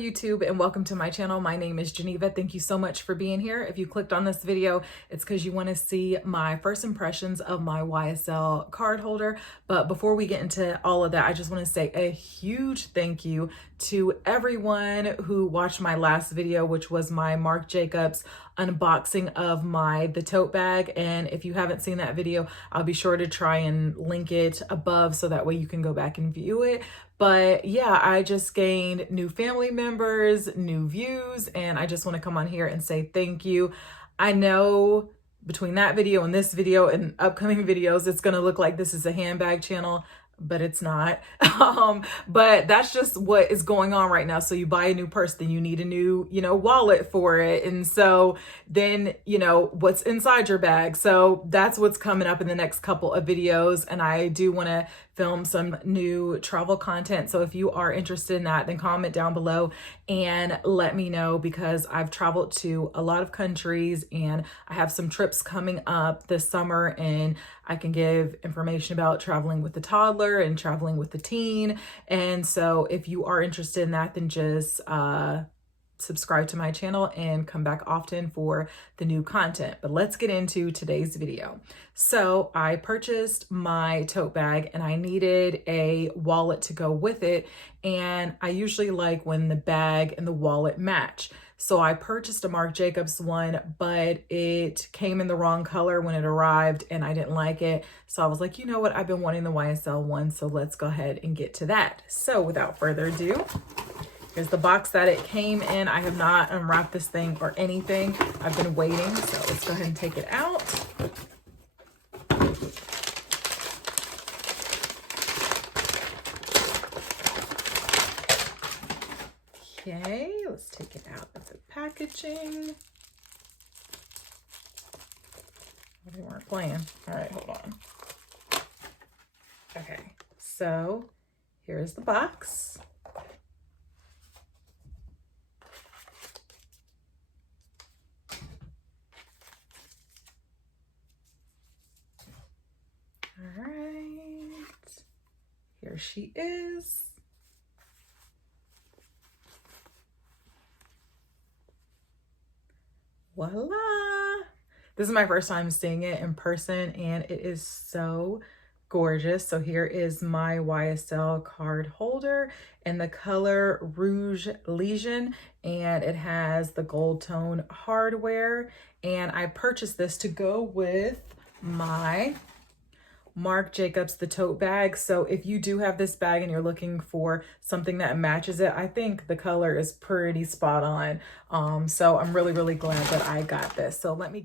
YouTube and welcome to my channel. My name is Geneva. Thank you so much for being here. If you clicked on this video, it's because you want to see my first impressions of my YSL card holder. But before we get into all of that, I just want to say a huge thank you to everyone who watched my last video, which was my Marc Jacobs unboxing of the tote bag. And if you haven't seen that video, I'll be sure to try and link it above so that way you can go back and view it. But yeah, I just gained new family members, new views, and I just want to come on here and say thank you. I know between that video and this video and upcoming videos, it's going to look like this is a handbag channel, but it's not. But that's just what is going on right now. So you buy a new purse, then you need a new, wallet for it. And so then, what's inside your bag. So that's what's coming up in the next couple of videos. And I do want to film some new travel content. So if you are interested in that, then comment down below and let me know, because I've traveled to a lot of countries and I have some trips coming up this summer, and I can give information about traveling with the toddler and traveling with the teen. And so if you are interested in that, then just subscribe to my channel and come back often for the new content. But let's get into today's video. So I purchased my tote bag and I needed a wallet to go with it. And I usually like when the bag and the wallet match. So I purchased a Marc Jacobs one, but it came in the wrong color when it arrived and I didn't like it. So I was like, you know what? I've been wanting the YSL one, so let's go ahead and get to that. So without further ado, here's the box that it came in. I have not unwrapped this thing or anything. I've been waiting, so let's go ahead and take it out. Okay, let's take it out of the packaging. They weren't playing. All right, hold on. Okay, so here's the box. All right, here she is. Voila! This is my first time seeing it in person and it is so gorgeous. So here is my YSL card holder in the color Rouge Legion, and it has the gold tone hardware. And I purchased this to go with my Marc Jacobs the tote bag. So if you do have this bag and you're looking for something that matches it, I think the color is pretty spot on. So I'm really glad that I got this. So let me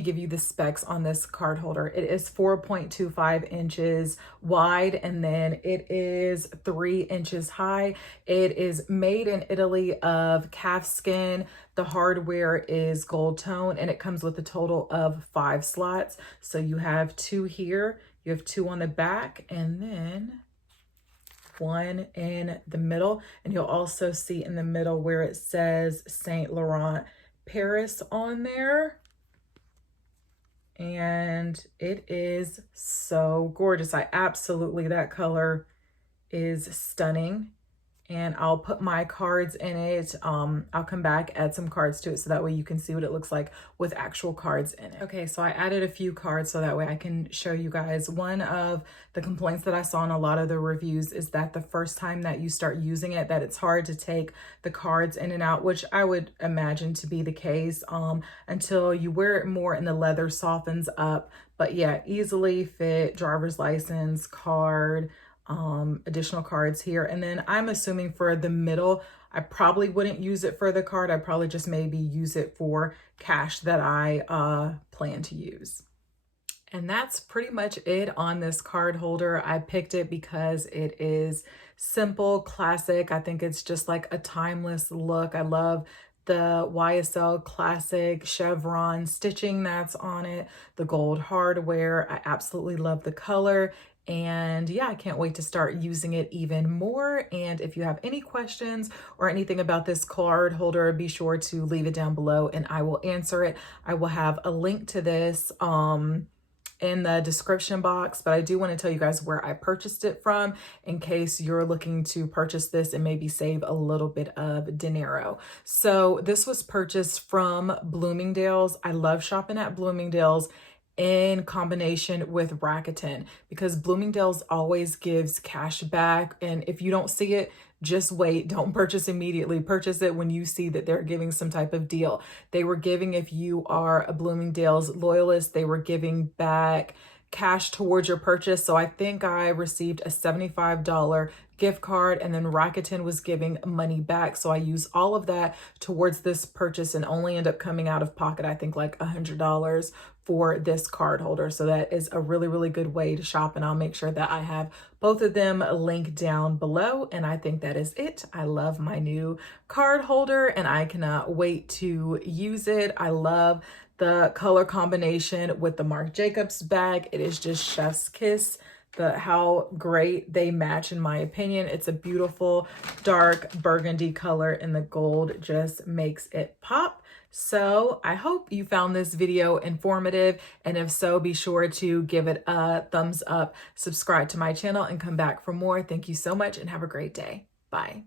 give you the specs on this card holder. It is 4.25 inches wide and then it is 3 inches high. It is made in Italy of calf skin. The hardware is gold tone and it comes with a total of 5 slots. So you have 2 here, you have 2 on the back, and then 1 in the middle. And you'll also see in the middle where it says Saint Laurent Paris on there. And it is so gorgeous. That color is stunning. And I'll put my cards in it. I'll come back, add some cards to it so that way you can see what it looks like with actual cards in it. Okay, so I added a few cards so that way I can show you guys. One of the complaints that I saw in a lot of the reviews is that the first time that you start using it, that it's hard to take the cards in and out, which I would imagine to be the case until you wear it more and the leather softens up. But yeah, easily fit driver's license, card, additional cards here. And then I'm assuming for the middle, I probably wouldn't use it for the card. I'd probably just maybe use it for cash that I plan to use. And that's pretty much it on this card holder. I picked it because it is simple, classic. I think it's just like a timeless look. I love the YSL classic chevron stitching that's on it, the gold hardware. I absolutely love the color. And yeah, I can't wait to start using it even more. And if you have any questions or anything about this card holder, be sure to leave it down below and I will answer it. I will have a link to this in the description box, but I do want to tell you guys where I purchased it from in case you're looking to purchase this and maybe save a little bit of dinero. So this was purchased from Bloomingdale's. I love shopping at Bloomingdale's in combination with Rakuten because Bloomingdale's always gives cash back. And if you don't see it, just wait. Don't purchase immediately. Purchase it when you see that they're giving some type of deal. They were giving, if you are a Bloomingdale's loyalist, they were giving back cash towards your purchase. So I think I received a $75 gift card, and then Rakuten was giving money back. So I used all of that towards this purchase and only end up coming out of pocket, I think like $100 for this card holder. So that is a really, really good way to shop. And I'll make sure that I have both of them linked down below. And I think that is it. I love my new card holder and I cannot wait to use it. I love the color combination with the Marc Jacobs bag. It is just chef's kiss. How great they match, in my opinion. It's a beautiful dark burgundy color and the gold just makes it pop. So I hope you found this video informative, and if so, be sure to give it a thumbs up, subscribe to my channel, and come back for more. Thank you so much and have a great day. Bye.